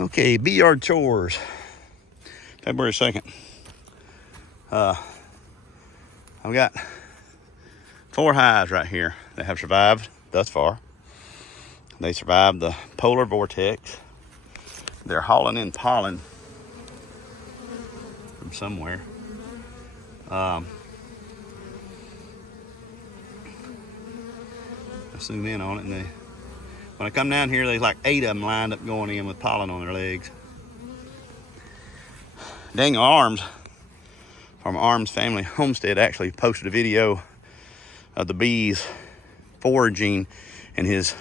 Okay, bee yard chores, February 2nd. I've got 4 hives right here that have survived thus far. They survived the polar vortex. They're hauling in pollen from somewhere. I'll zoom in on it, and when I come down here, there's like 8 of them lined up going in with pollen on their legs. Dang Arms from Arms Family Homestead actually posted a video of the bees foraging in his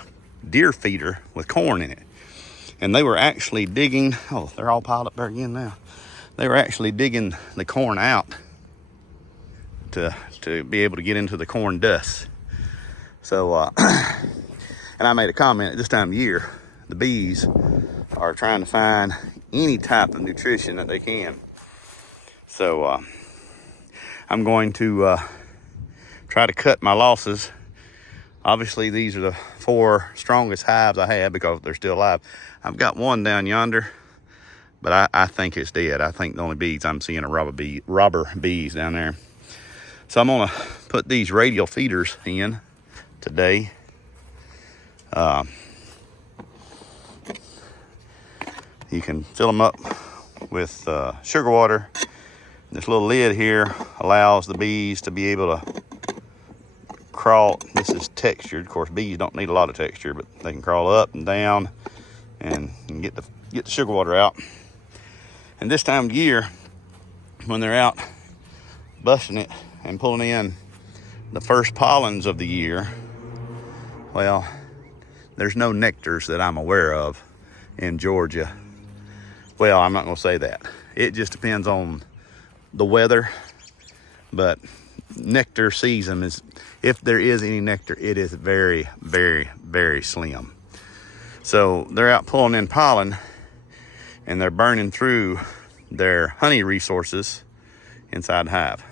deer feeder with corn in it. And they were actually digging, oh, they're all piled up there again now. They were actually digging the corn out to be able to get into the corn dust. So, and I made a comment, at this time of year, the bees are trying to find any type of nutrition that they can. So, I'm going to try to cut my losses. Obviously, these are the 4 strongest hives I have because they're still alive. I've got one down yonder, but I think it's dead. I think the only bees I'm seeing are robber bees down there. So I'm gonna put these radial feeders in today. You can fill them up with sugar water. This little lid here allows the bees to be able to crawl. This is textured. Of course, bees don't need a lot of texture, but they can crawl up and down and get the sugar water out. And this time of year, when they're out busting it and pulling in the first pollens of the year, well, there's no nectars that I'm aware of in Georgia. Well, I'm not going to say that. It just depends on the weather, but nectar season is, if there is any nectar, it is very, very, very slim. So they're out pulling in pollen and they're burning through their honey resources inside the hive.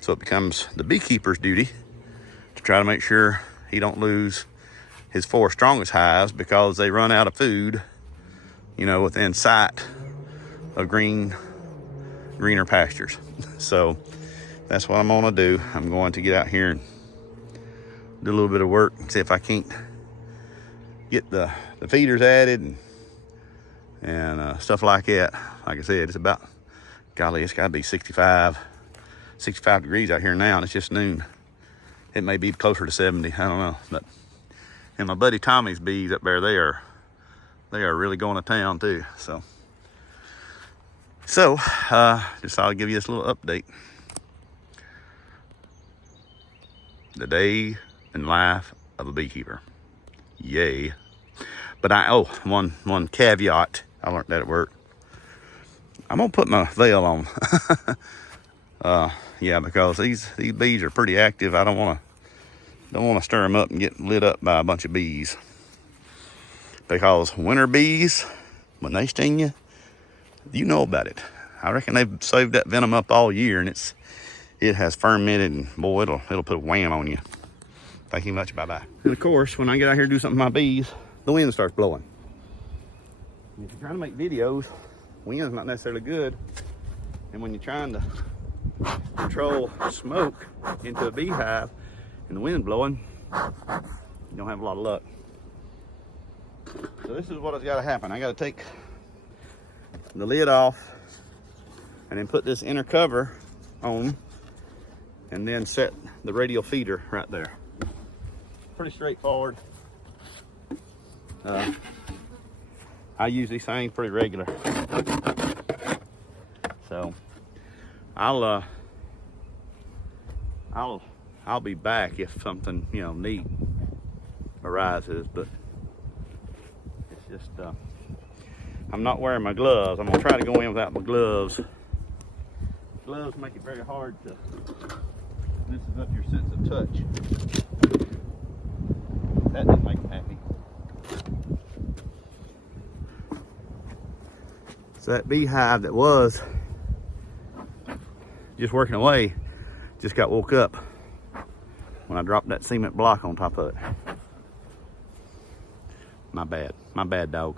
So it becomes the beekeeper's duty to try to make sure he don't lose his 4 strongest hives because they run out of food, you know, within sight of greener pastures. So that's what I'm gonna do. I'm going to get out here and do a little bit of work and see if I can't get the feeders added and stuff like that. Like I said, it's about, golly, it's gotta be 65 degrees out here now, and it's just noon. It may be closer to 70, I don't know. But, and my buddy Tommy's bees up there, they are really going to town too. So just I'll give you this little update. The day in life of a beekeeper. Yay. But one caveat I learned that at work. I'm gonna put my veil on. Yeah, because these bees are pretty active. I don't want to stir them up and get lit up by a bunch of bees. Because winter bees, when they sting you, you know about it. I reckon they've saved that venom up all year, and it has fermented, and boy, it'll put a wham on you. Thank you much. Bye-bye. And of course, when I get out here to do something with my bees, the wind starts blowing. If you're trying to make videos, wind's not necessarily good. And when you're trying to control smoke into a beehive and the wind blowing, you don't have a lot of luck. So this is what has got to happen. I got to take the lid off and then put this inner cover on and then set the radial feeder right there. Pretty straightforward. I use these things pretty regular. So I'll be back if something, you know, neat arises, but it's just I'm not wearing my gloves. I'm gonna try to go in without my gloves. Gloves make it very hard to messes up your sense of touch. That didn't make me happy. So that beehive that was just working away just got woke up when I dropped that cement block on top of it. My bad dog.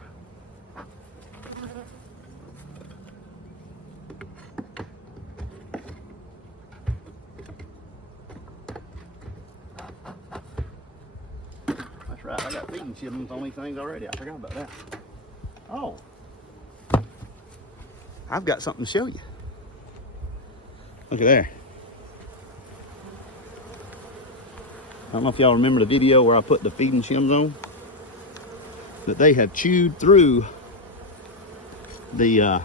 hunting chitlins on these things already. I forgot about that. Oh, I've got something to show you. Look at there. I don't know if y'all remember the video where I put the feeding shims on, that they have chewed through the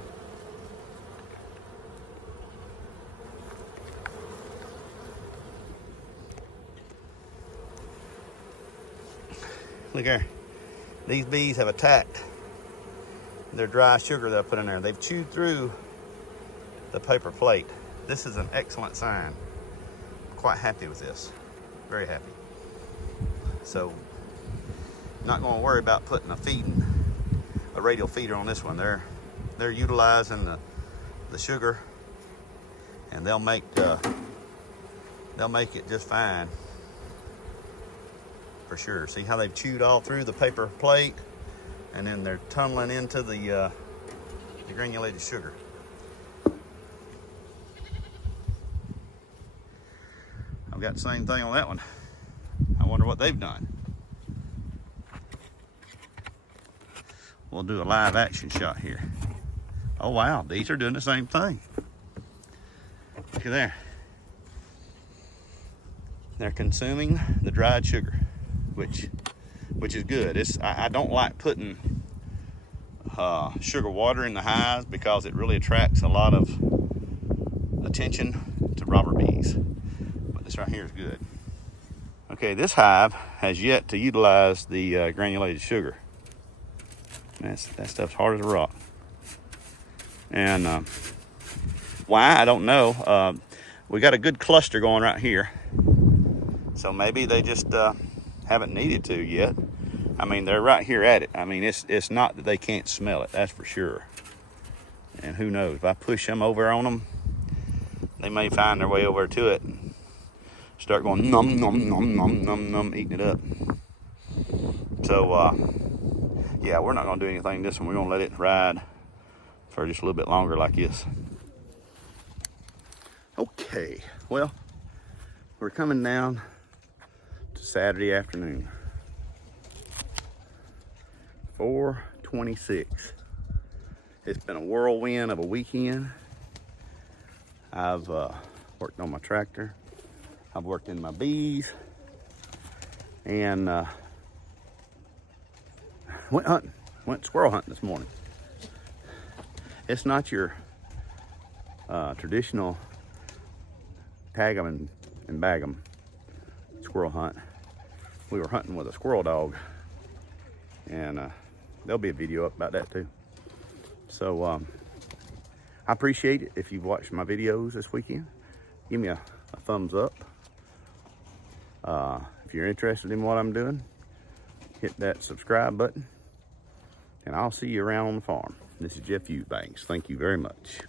look here. These bees have attacked their dry sugar that I put in there. They've chewed through the paper plate. This is an excellent sign. I'm quite happy with this. Very happy. So, not going to worry about putting a radial feeder on this one. They're utilizing the sugar, and they'll make it just fine for sure. See how they've chewed all through the paper plate, and then they're tunneling into the granulated sugar. I've got the same thing on that one. I wonder what they've done. We'll do a live action shot here. Oh wow, these are doing the same thing. Look at there. They're consuming the dried sugar, which is good. I don't like putting sugar water in the hives because it really attracts a lot of attention to robber bees. But this right here is good. Okay, this hive has yet to utilize the granulated sugar. That stuff's hard as a rock. And why, I don't know. We got a good cluster going right here. So maybe they just haven't needed to yet. I mean, they're right here at it. I mean, it's not that they can't smell it, that's for sure. And who knows, if I push them over on them, they may find their way over to it and start going nom, nom, nom, nom, nom, nom, eating it up. So, yeah, we're not gonna do anything this one. We're gonna let it ride for just a little bit longer like this. Okay, well, we're coming down to Saturday afternoon. 4:26. It's been a whirlwind of a weekend. I've worked on my tractor. I've worked in my bees. And went hunting. Went squirrel hunting this morning. It's not your traditional tag 'em and bag 'em squirrel hunt. We were hunting with a squirrel dog, and there'll be a video up about that too. So I appreciate it if you've watched my videos this weekend. Give me a thumbs up. If you're interested in what I'm doing, hit that subscribe button, and I'll see you around on the farm. This is Jeff Eubanks. Thank you very much.